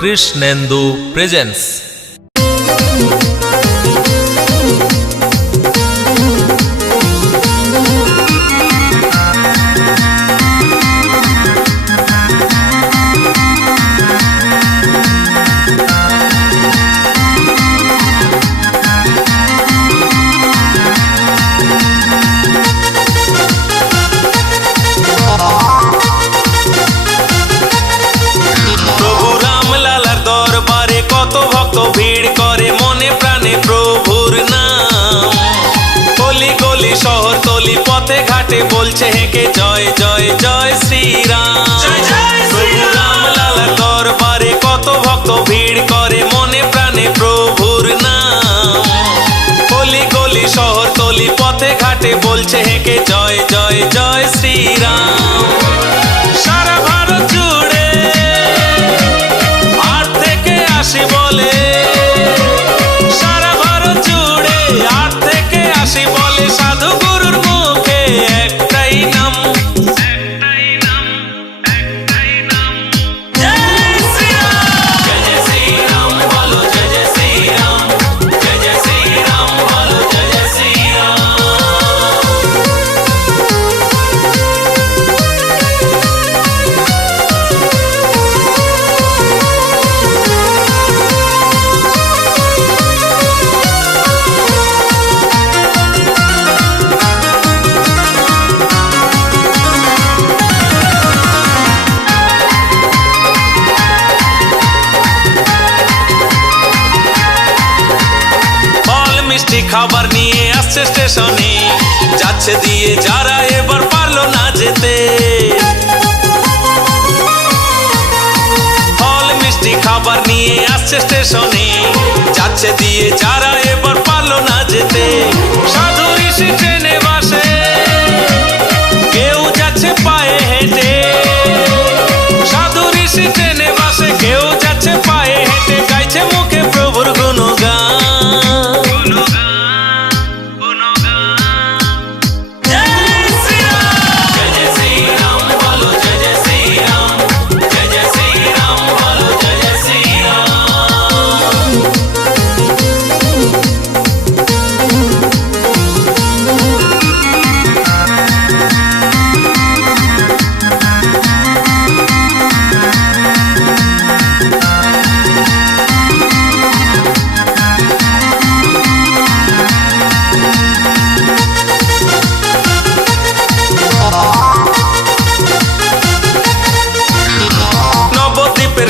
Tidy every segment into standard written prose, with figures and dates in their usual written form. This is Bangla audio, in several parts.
কৃষ্ণেন্দু প্রেজেন্স। ভিড় করে মনে প্রাণে প্রভুর নাম, গলি গলি শহরতলি পথে ঘাটে বলছে হেঁকে জয় জয় জয় শ্রীরাম। প্রভু রাম লালার দরবারে কত ভক্ত ভিড় করে মনে প্রাণে প্রভুর নাম, গলি গলি শহরতলি পথে ঘাটে বলছে হেঁকে জয় জয় জয় শ্রীরাম। সারা ভারত জুড়ে আর থেকে আসি বলে, সারা ভারত জুড়ে আর থেকে আসি বলে, সাধু গুরুর মুখে একটাই নাম, একটাই নাম, একটাই নাম, জয় শ্রীরাম। জয় জয় শ্রীরাম বলো, জয় জয় শ্রীরাম, জয় জয় শ্রীরাম বলো, জয় জয় শ্রীরাম। মিষ্টি খাবার নিয়ে আসছে স্টেশনে, যাচ্ছে দিয়ে যারা এবার পারলো না যেতে। ফল মিষ্টি খাবার নিয়ে আসছে স্টেশনে, যাচ্ছে দিয়ে যারা এবার পারলো না যেতে। সাধু ঋষি ট্রেনে বসে, কেউ যাচ্ছে পায়ে হেঁটে। সাধু ঋষি ট্রেনে বসে, কেউ যাচ্ছে পায়ে হেঁটে, গাইছে মুখে প্রভুর গুণগান।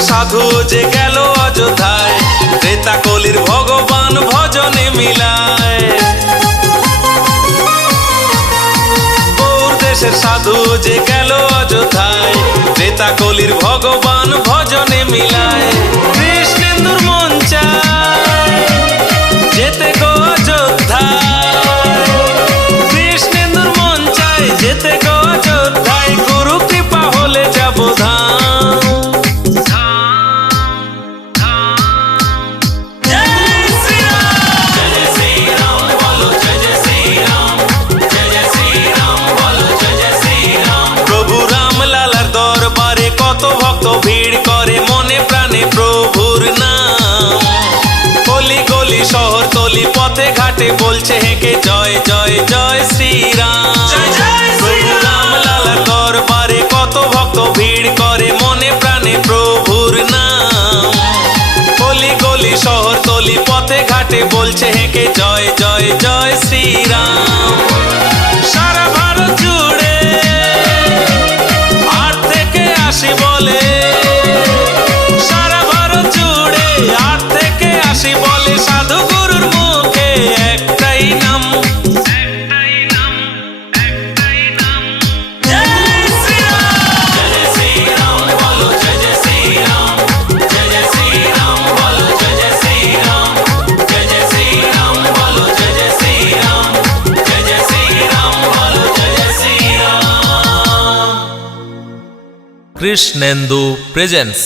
সাধু যে গেল অযোধ্যায়, ত্রেতা কলির ভগবান ভজনে মিলায়। গৌর দেশের সাধু যে গেল অযোধ্যায়, ত্রেতা কলির ভগবান ভজনে মিলায়। কৃষ্ণেন্দুর মন চায় যেতে গো অযোধ্যায়, কৃষ্ণেন্দুর মন চায় যেতে গো অযোধ্যায়, গুরু কৃপা হলে যাব ধাম। ভিড় করে মনে প্রাণে প্রভুর নাম, গলি গলি শহরতলি পথে ঘাটে বলছে হেঁকে জয় জয় জয় শ্রীরাম। প্রভু রাম লালার দরবারে কত ভক্ত ভিড় করে মনে প্রাণে প্রভুর নাম, গলি গলি শহরতলি পথে ঘাটে বলছে হেঁকে জয় জয় জয় শ্রীরাম। সারা ভারত জুড়ে আর থেকে আসি বলে, সারা ভারত জুড়ে আর থেকে আসি বলে, সাধু গুরুর মুখে একটাই নাম, একটাই নাম, একটাই নাম, জয় শ্রীরাম। জয় জয় শ্রীরাম বলো, জয় জয় শ্রীরাম, জয় জয় শ্রীরাম বলো, জয় জয় শ্রীরাম, জয় জয় শ্রীরাম বলো, জয় জয় শ্রীরাম, জয় জয় শ্রীরাম বলো, জয় জয় শ্রীরাম। কৃষ্ণেন্দু প্রেজেন্স।